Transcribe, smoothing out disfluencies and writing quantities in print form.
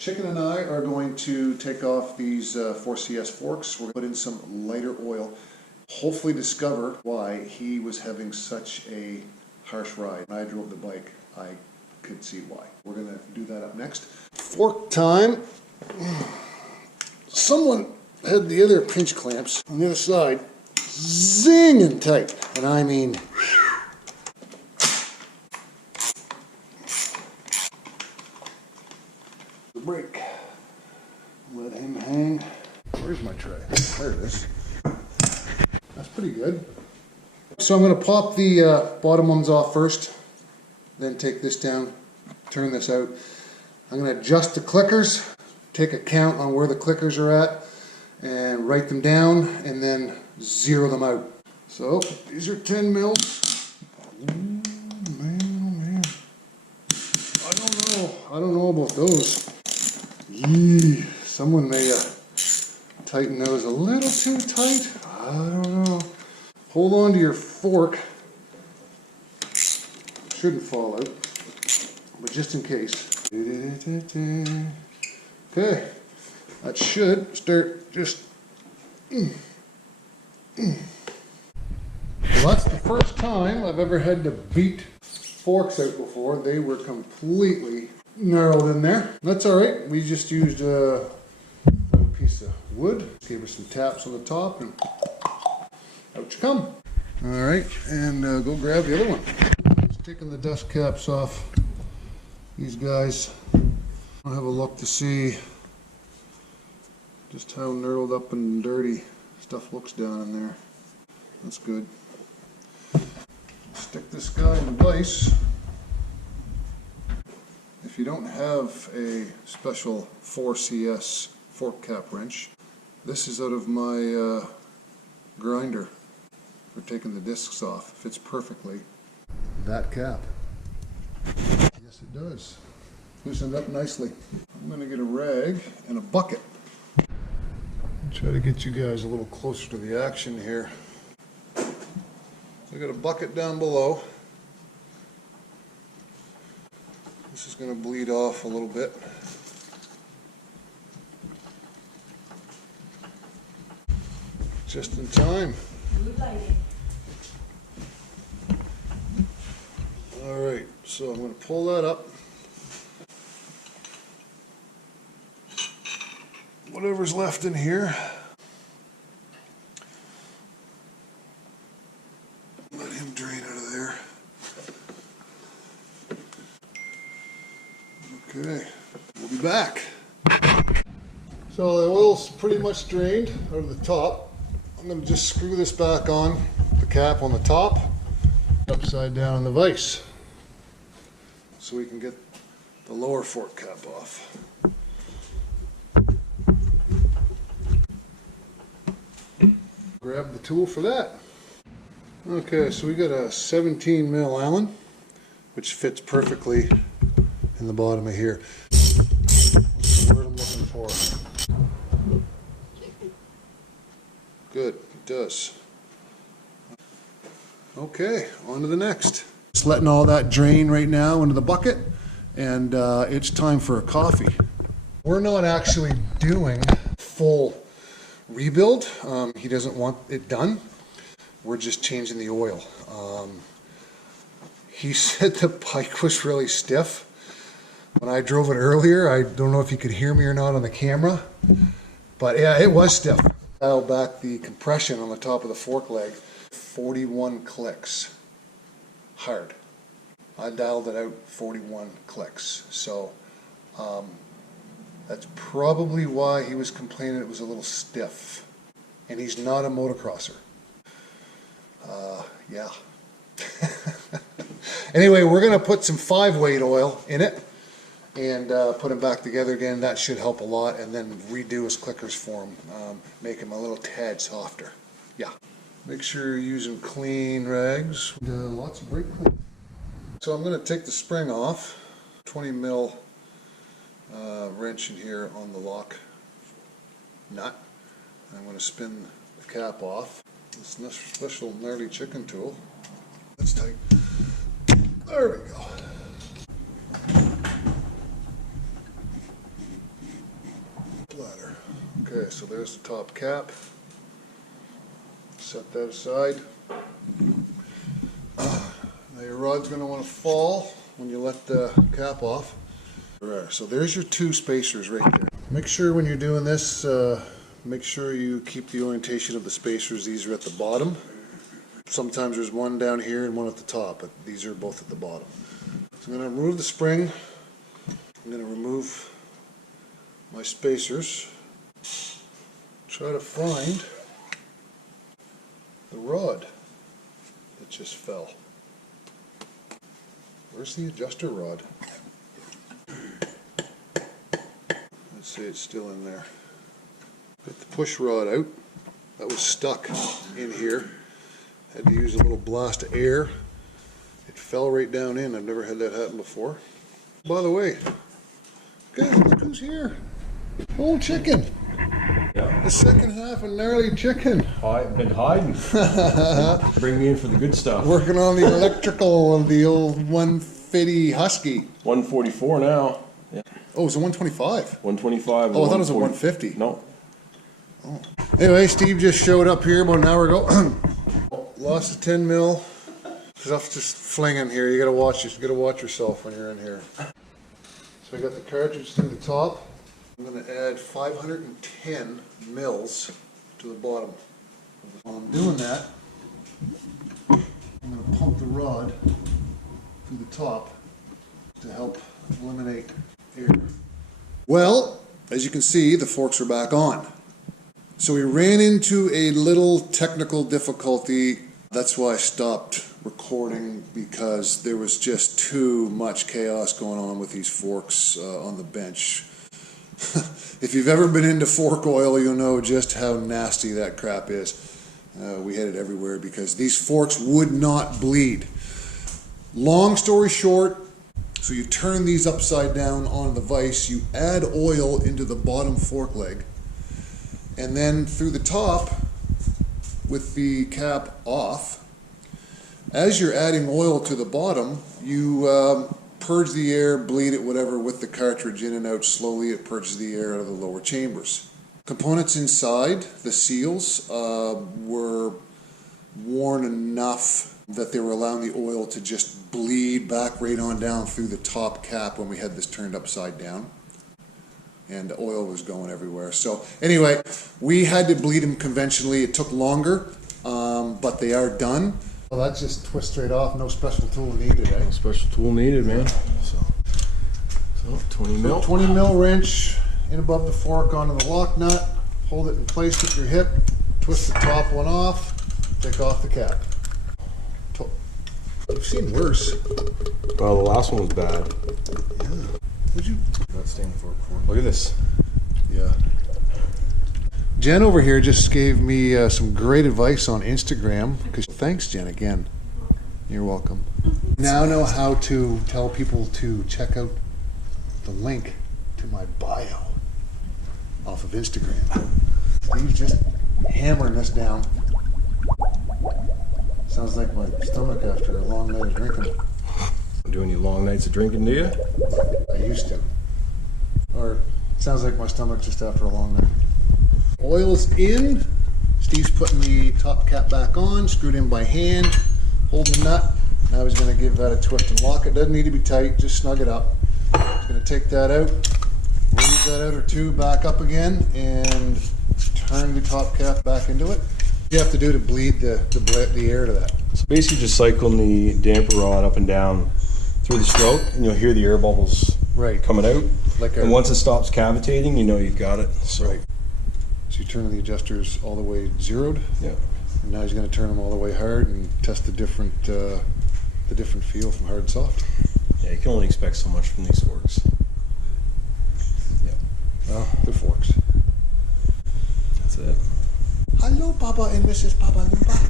Chicken and I are going to take off these 4CS forks. We're going to put in some lighter oil. Hopefully discover why he was having such a harsh ride. When I drove the bike, I could see why. We're going to do that up next. Fork time. Someone had the other pinch clamps on the other side zinging tight. And I mean, the brake. Let him hang. Where's my tray? There it is. That's pretty good. So I'm going to pop the bottom ones off first, then take this down, turn this out. I'm going to adjust the clickers, take a count on where the clickers are at, and write them down, and then zero them out. So these are 10 mils. Ooh, man, oh man. I don't know about those. Yee, someone may tighten those a little too tight. I don't know. Hold on to your fork. Shouldn't fall out, but just in case. Okay, that should start just. Well, that's the first time I've ever had to beat forks out before. They were completely gnarled in there. That's all right. We just used a piece of wood. Gave her some taps on the top, and out you come. All right, and go grab the other one. Just taking the dust caps off these guys. I'll have a look to see just how knurled up and dirty stuff looks down in there. That's good. Stick this guy in the vise. If you don't have a special 4CS fork cap wrench, this is out of my grinder for taking the discs off. It fits perfectly. That cap. Yes, it does. Loosened up nicely. I'm going to get a rag and a bucket. Try to get you guys a little closer to the action here. So I got a bucket down below. This is going to bleed off a little bit. Just in time. Alright, so I'm going to pull that up. Whatever's left in here. Let him drain out of there. Okay, we'll be back. So the oil's pretty much drained out of the top. I'm going to just screw this back on, the cap on the top, upside down on the vise, so we can get the lower fork cap off. Grab the tool for that. Okay, so we got a 17 mil Allen, which fits perfectly in the bottom of here. That's the word I'm looking for. Good, it does. Okay, on to the next. Just letting all that drain right now into the bucket, and it's time for a coffee. We're not actually doing full rebuild. He doesn't want it done. We're just changing the oil. He said the bike was really stiff. When I drove it earlier, I don't know if you could hear me or not on the camera, but yeah, it was stiff. Dial back the compression on the top of the fork leg, 41 clicks, hard. I dialed it out 41 clicks, so that's probably why he was complaining it was a little stiff. And he's not a motocrosser. Yeah. Anyway, we're going to put some 5-weight oil in it and put him back together again. That should help a lot, and then redo his clickers for him, make him a little tad softer. Yeah. Make sure you're using clean rags. Lots of brake clean. So I'm going to take the spring off, 20 mil wrench in here on the lock nut. I'm going to spin the cap off. This special GnarlyChicken tool. That's tight. There we go. Ladder. Okay, so there's the top cap. Set that aside. Now your rod's going to want to fall when you let the cap off. There. So there's your two spacers right there. Make sure when you're doing this, make sure you keep the orientation of the spacers. These are at the bottom. Sometimes there's one down here and one at the top, but these are both at the bottom. So I'm going to remove the spring. I'm going to remove my spacers. Try to find the rod that just fell. Where's the adjuster rod? Let's see, it's still in there. Got the push rod out. That was stuck in here. Had to use a little blast of air. It fell right down in. I've never had that happen before. By the way, guys, look who's here. Old Chicken. Yeah. The second half of GnarlyChicken. I've been hiding. Bring me in for the good stuff. Working on the electrical of the old 150 Husky. 144 now. Yeah. Oh, it's a 125. 125. Oh, I thought it was a 150. No. Oh. Anyway, Steve just showed up here about an hour ago. Lost a 10 mil. Stuff just flinging here. You gotta watch yourself when you're in here. So I got the cartridge through the top. I'm going to add 510 mils to the bottom. While I'm doing that, I'm going to pump the rod through the top to help eliminate air. Well, as you can see, the forks are back on. So we ran into a little technical difficulty. That's why I stopped recording, because there was just too much chaos going on with these forks on the bench. If you've ever been into fork oil, you'll know just how nasty that crap is. We had it everywhere because these forks would not bleed. Long story short, so you turn these upside down on the vise, you add oil into the bottom fork leg, and then through the top, with the cap off, as you're adding oil to the bottom, you purge the air, bleed it, whatever, with the cartridge in and out slowly. It purges the air out of the lower chambers. Components inside, the seals, were worn enough that they were allowing the oil to just bleed back right on down through the top cap when we had this turned upside down. And the oil was going everywhere. So anyway, we had to bleed them conventionally. It took longer, but they are done. Well, that's just twist straight off, no special tool needed, eh? No special tool needed, man. So 20 mil. 20 mil wrench in above the fork onto the lock nut. Hold it in place with your hip. Twist the top one off. Take off the cap. I've seen worse. Well, the last one was bad. Yeah. Would you? That's staying for. Look at this. Yeah. Jen over here just gave me some great advice on Instagram. Thanks, Jen, again. You're welcome. Now know how to tell people to check out the link to my bio off of Instagram. Steve's just hammering this down. Sounds like my stomach after a long night of drinking. Do any long nights of drinking, do you? I used to. Or sounds like my stomach just after a long night. Oil is in. Steve's putting the top cap back on, screwed in by hand, holding the nut. Now he's going to give that a twist and lock. It doesn't need to be tight, just snug it up. He's going to take that out, raise that out or two, back up again, and turn the top cap back into it. You have to do to bleed the air to that. So basically just cycling the damper rod up and down through the stroke, and you'll hear the air bubbles coming out. And once it stops cavitating, you know you've got it. So. Right. So you turn the adjusters all the way zeroed. Yeah. And now he's going to turn them all the way hard and test the different feel from hard and soft. Yeah, you can only expect so much from these forks. Yeah. Well, they're forks. That's it. Hello, Papa and Mrs. Papa Loompa.